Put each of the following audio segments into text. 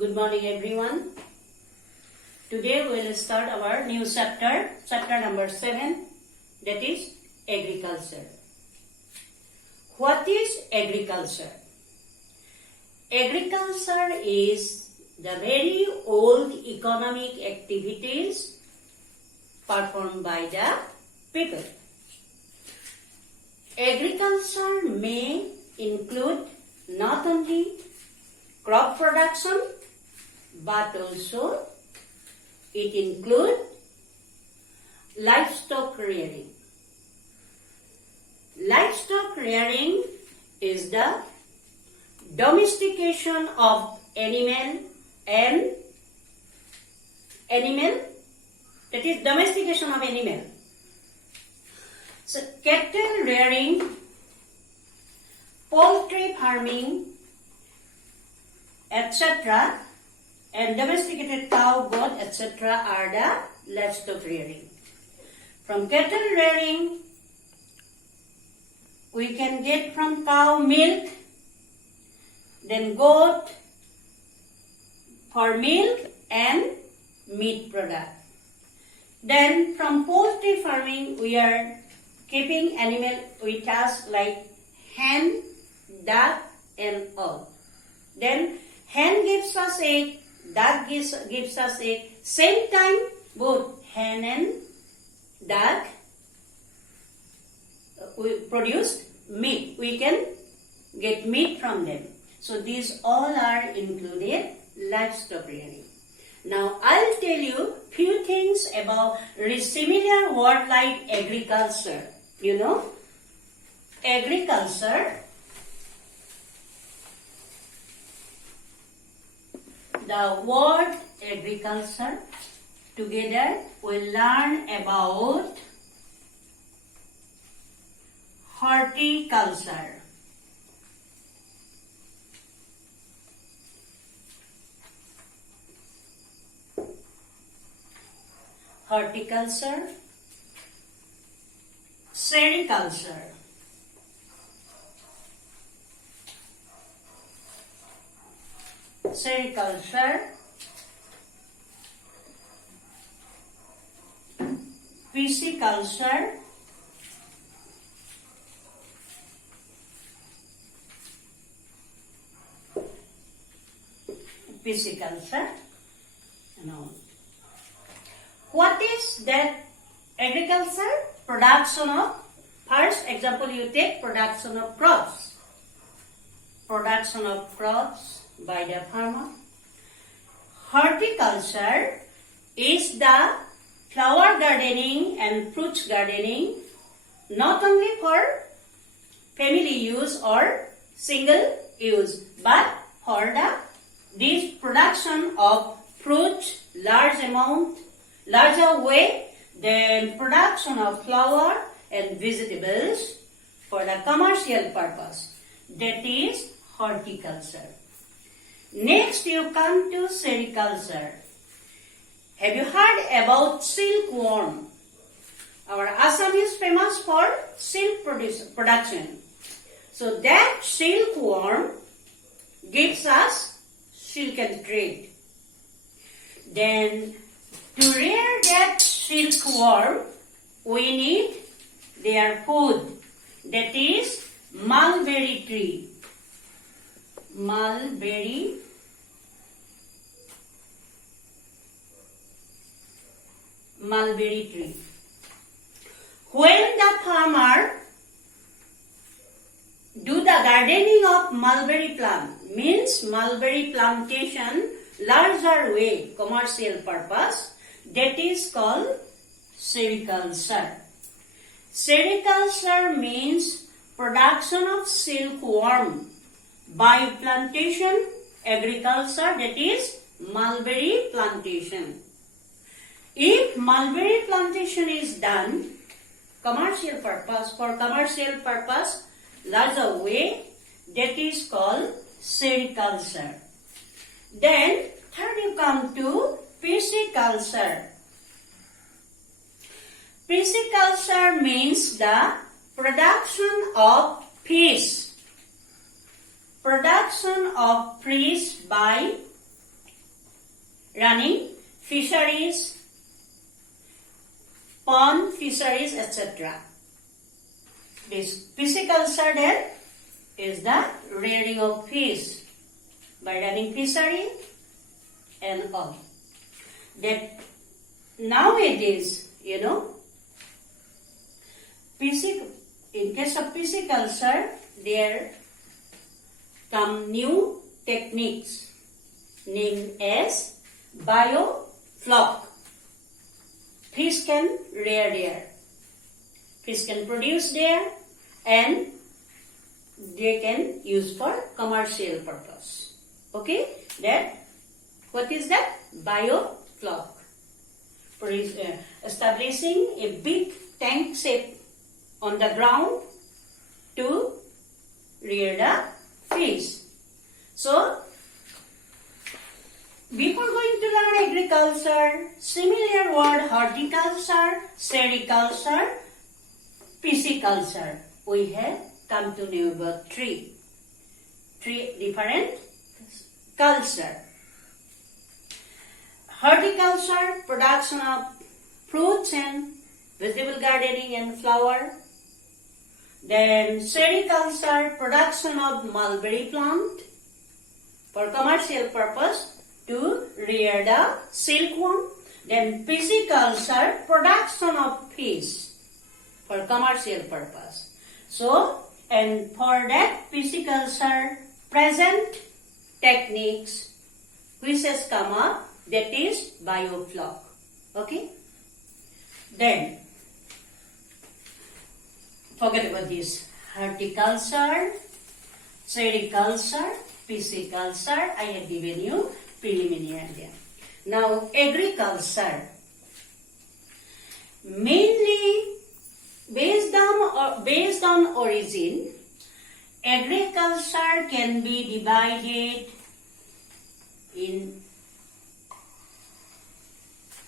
Good morning everyone. Today we will start our new chapter number 7, that is agriculture. What is agriculture? Agriculture is the very old economic activities performed by the people. Agriculture may include not only crop production but also it includes livestock rearing. Livestock rearing is the domestication of animal, that is domestication of animal. So cattle rearing, poultry farming, etc. and domesticated cow, goat, etc. are the livestock rearing. From cattle rearing, we can get from cow milk, then goat for milk and meat product. Then from poultry farming, we are keeping animal with us like hen, duck and all. Then hen gives us egg, duck gives us egg. Same time, both hen and duck we produce meat. We can get meat from them. So these all are included livestock rearing. Now I'll tell you few things about similar word like agriculture. You know, agriculture. The word agriculture, together we'll learn about horticulture. Horticulture, sericulture. Sericulture, pisciculture, and all. What is that agriculture? Production of, first example you take production of crops. Production of crops by the farmer. Horticulture is the flower gardening and fruits gardening, not only for family use or single use, but for this production of fruit larger way, then production of flower and vegetables for the commercial purpose. That is horticulture. Next you come to sericulture. Have you heard about silkworm? Our Assam is famous for silk production. So that silkworm gives us silken thread. Then to rear that silkworm, we need their food. That is mulberry tree. Mulberry tree. When the farmer do the gardening of mulberry plant, means mulberry plantation, larger way, commercial purpose, that is called sericulture. Sericulture means production of silkworm by plantation agriculture, that is mulberry plantation. If mulberry plantation is done commercial purpose, for commercial purpose, larger way, that is called sericulture. Then third you come to pisciculture. Pisciculture means the production of fish. Production of fish by running fisheries, pond fisheries, etc. This pisciculture then is the rearing of fish by running fishery and all. That nowadays, in case of pisciculture, there come new techniques named as biofloc. Fish can rear there. Fish can produce there and they can use for commercial purpose. Okay? What is that? Biofloc. Establishing a big tank shape on the ground to rear the fish. So, before going to learn agriculture, similar word horticulture, sericulture, pisciculture, we have come to know about three different culture. Horticulture, production of fruits and vegetable gardening and flower. Then sericulture, production of mulberry plant for commercial purpose to rear the silkworm. Then pisciculture, production of fish for commercial purpose. So, and for that pisciculture, present techniques which has come up, that is biofloc. Okay? Then, forget about this. Horticulture, sericulture, pisciculture, I have given you preliminary idea. Now, agriculture. Mainly based on origin, agriculture can be divided in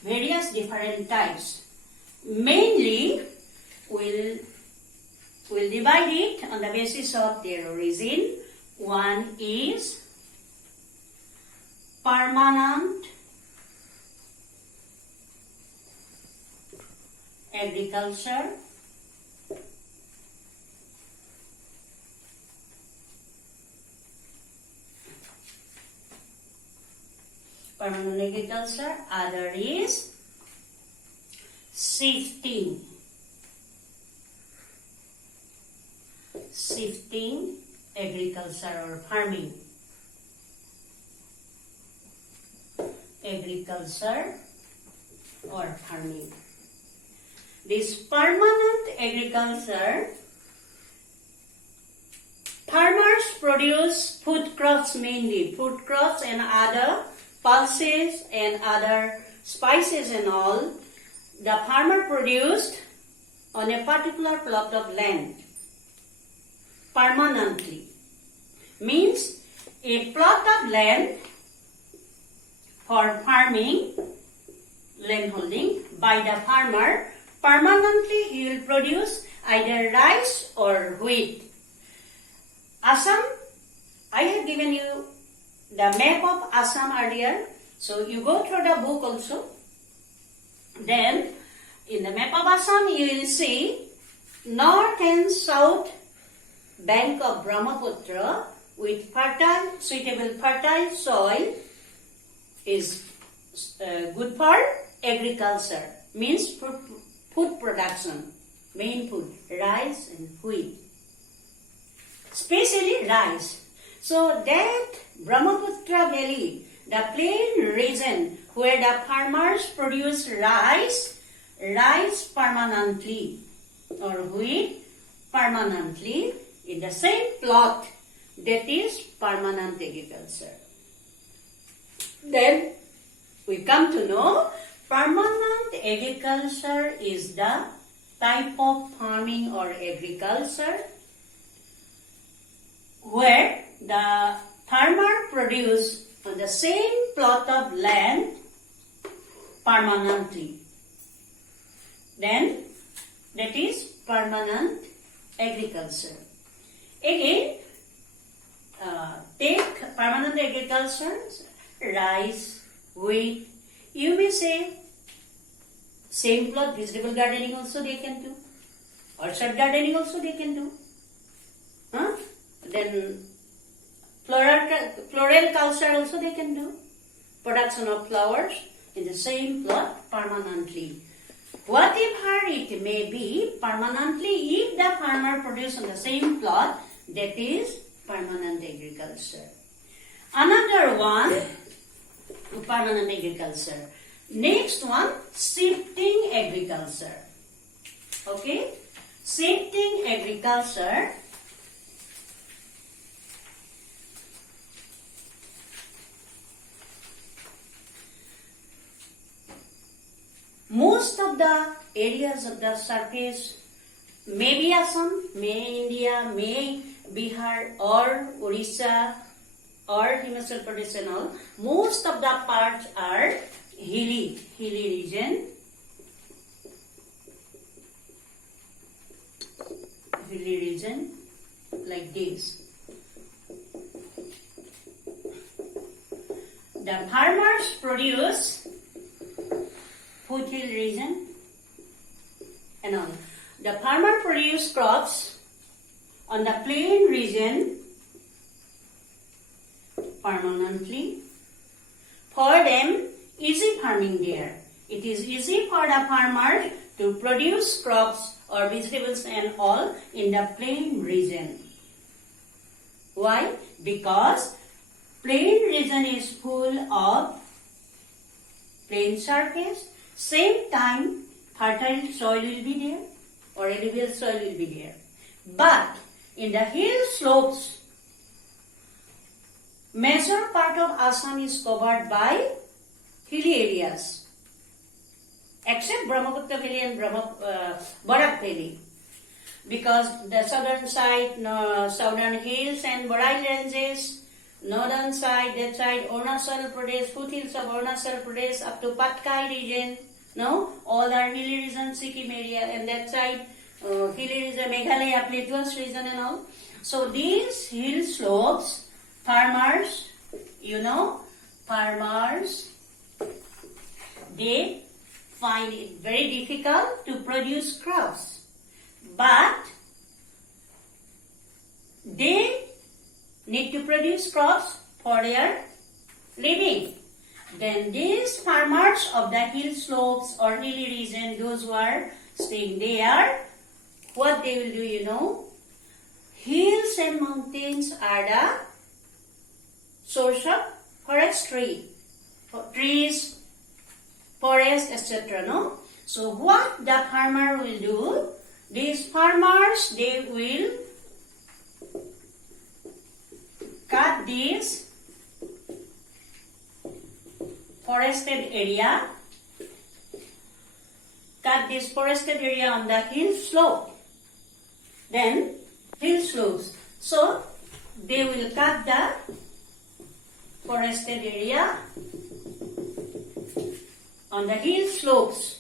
various different types. Mainly, we'll divide it on the basis of their origin. One is permanent agriculture. Permanent agriculture. Other is shifting agriculture or farming. Agriculture or farming. This permanent agriculture, farmers produce food crops, mainly food crops and other pulses and other spices and all. The farmer produced on a particular plot of land permanently. Means a plot of land for farming, land holding by the farmer, permanently he will produce either rice or wheat. Assam, I have given you the map of Assam earlier, so you go through the book also. Then, in the map of Assam, you will see north and south bank of Brahmaputra with fertile, suitable fertile soil is good for agriculture, means food production, main food, rice and wheat, especially rice. So that Brahmaputra Valley, the plain region where the farmers produce rice permanently or wheat permanently in the same plot, that is permanent agriculture. Then we come to know permanent agriculture is the type of farming or agriculture where the farmer produce on the same plot of land permanently. Then that is permanent agriculture. Again, take permanent agriculture, rice, with, you may say, same plot, vegetable gardening also they can do. Orchard gardening also they can do. Then floral culture also they can do. Production of flowers in the same plot permanently. Whatever it may be, permanently, if the farmer produces on the same plot, that is permanent agriculture. Another one, permanent agriculture. Next one, shifting agriculture. Okay? Shifting agriculture. Most of the areas of the surface, may Assam, may India, may Bihar or Orissa or Himachal Pradesh and all, most of the parts are hilly region. Hilly region like this. The farmers produce foothill region and all. The farmer produce crops on the plain region permanently. For them, easy farming there. It is easy for the farmer to produce crops or vegetables and all in the plain region. Why? Because plain region is full of plain surface. Same time, fertile soil will be there or alluvial soil will be there. But in the hill slopes, major part of Assam is covered by hilly areas, except Brahmaputra Valley and Barak Valley. Because the southern side, southern hills and Barai ranges, northern side, that side, Arunachal Pradesh, foothills of Arunachal Pradesh up to Patkai region, all are hilly region, Sikkim area, and that side, hilly region, Meghalaya, Plateaus region and all. So these hill slopes, farmers, they find it very difficult to produce crops. But they need to produce crops for their living. Then these farmers of the hill slopes or hilly region, those who are staying there, what they will do, hills and mountains are the source of forestry, trees, forest, etc. So what the farmer will do, these farmers, they will cut this forested area, on the hill slope. Then hill slopes. So they will cut the forested area on the hill slopes.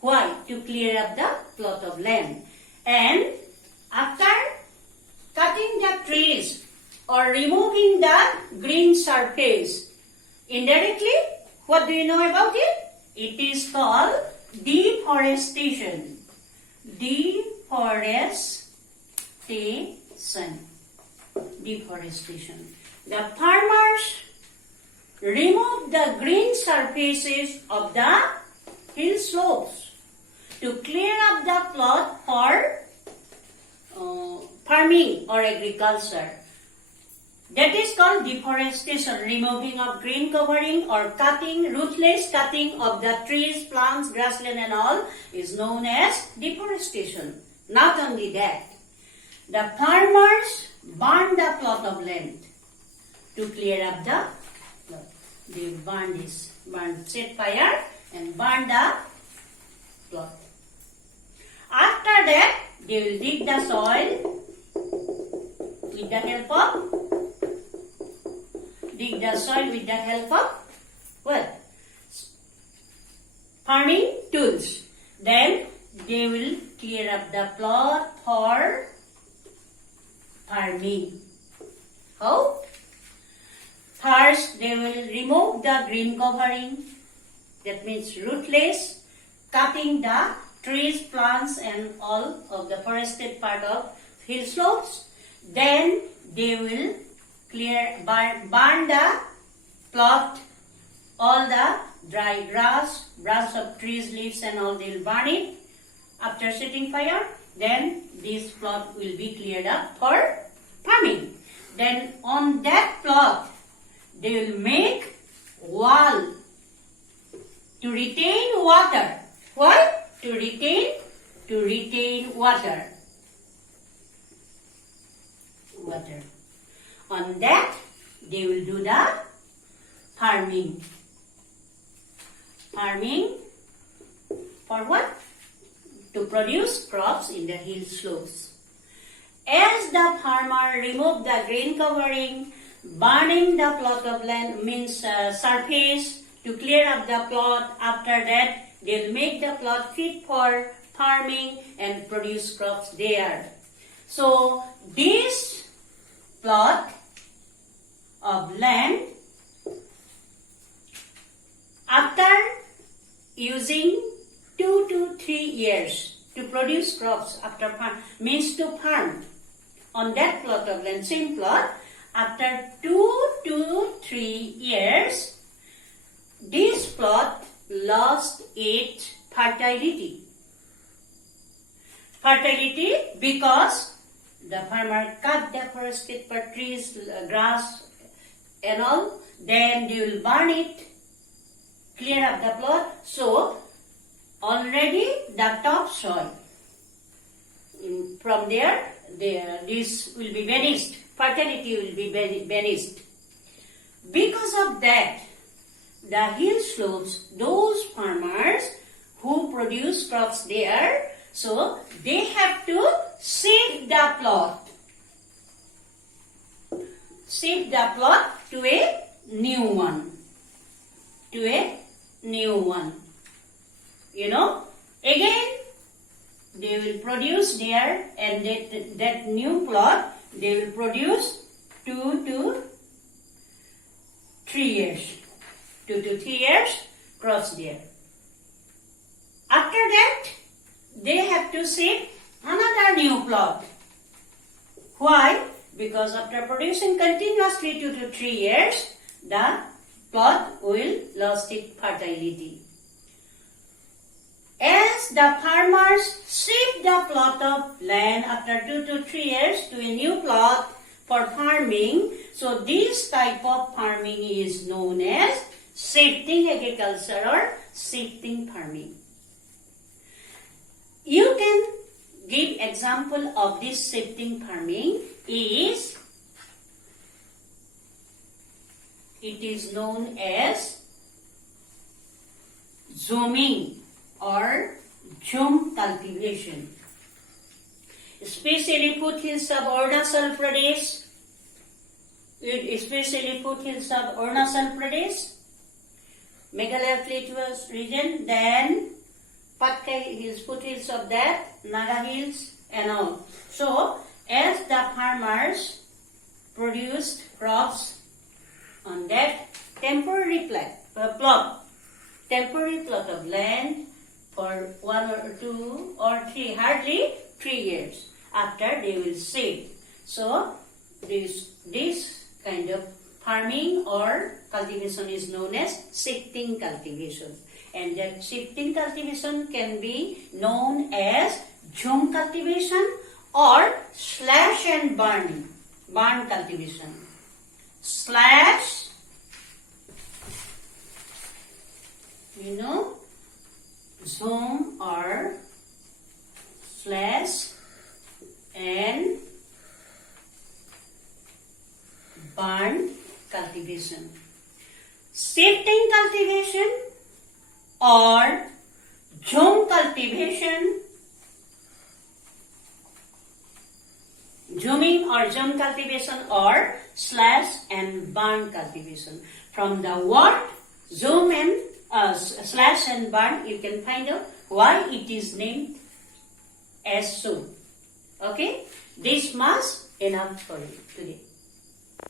Why? To clear up the plot of land. And after cutting the trees or removing the green surface, indirectly, what do you know about it? It is called deforestation. Deforestation. The farmers remove the green surfaces of the hill slopes to clear up the plot for farming or agriculture. That is called deforestation, removing of green covering or cutting, ruthless cutting of the trees, plants, grassland and all is known as deforestation. Not only that, the farmers burn the plot of land to clear up the plot. They set fire and burn the plot. After that, they will dig the soil with the help of what? Farming tools. Then they will clear up the plot for farming. How? First, they will remove the green covering, that means rootless, cutting the trees, plants and all of the forested part of hill slopes. Then they will burn the plot, all the dry grass, branch of trees, leaves and all, they will burn it. After setting fire, then this plot will be cleared up for farming. Then on that plot, they will make wall to retain water. Why? To retain water. On that, they will do the farming. Farming for what? To produce crops in the hill slopes. As the farmer remove the green covering, burning the plot of land means surface to clear up the plot. After that, they will make the plot fit for farming and produce crops there. So this plot of land, after using 2 to 3 years to produce crops, after means to farm on that plot of land, same plot, after 2 to 3 years, this plot lost its fertility. Fertility because the farmer cut the forested trees, grass and all, then they will burn it, clear up the plot. So already the topsoil, from there, this will be vanished. Fertility will be vanished. Because of that, the hill slopes, those farmers who produce crops there, so they have to shift the plot. Shift the plot to a new one. You know, again they will produce there, and that new plot they will produce 2 to 3 years. 2 to 3 years crops there. After that, they have to shift another new plot. Why? Because after producing continuously 2 to 3 years, the plot will lose its fertility. As the farmers shift the plot of land after 2 to 3 years to a new plot for farming, so this type of farming is known as shifting agriculture or shifting farming. You can give example of this shifting farming is, it is known as zooming or zoom cultivation. Especially foothills of Arunachal Pradesh, Meghalaya Plateaus region, then Patkai Hills, foothills of that, Naga Hills and all. So, as the farmers produced crops on that temporary plot of land for 1 or 2 or 3, hardly 3 years. After they will shift. So, this kind of farming or cultivation is known as shifting cultivation. And that shifting cultivation can be known as zoom cultivation or slash and burn cultivation. Slash, zoom or slash and burn cultivation. Shifting cultivation or zoom cultivation, zooming or zoom cultivation or slash and burn cultivation. From the word zoom and slash and burn, you can find out why it is named as so. Okay, this much enough for you today.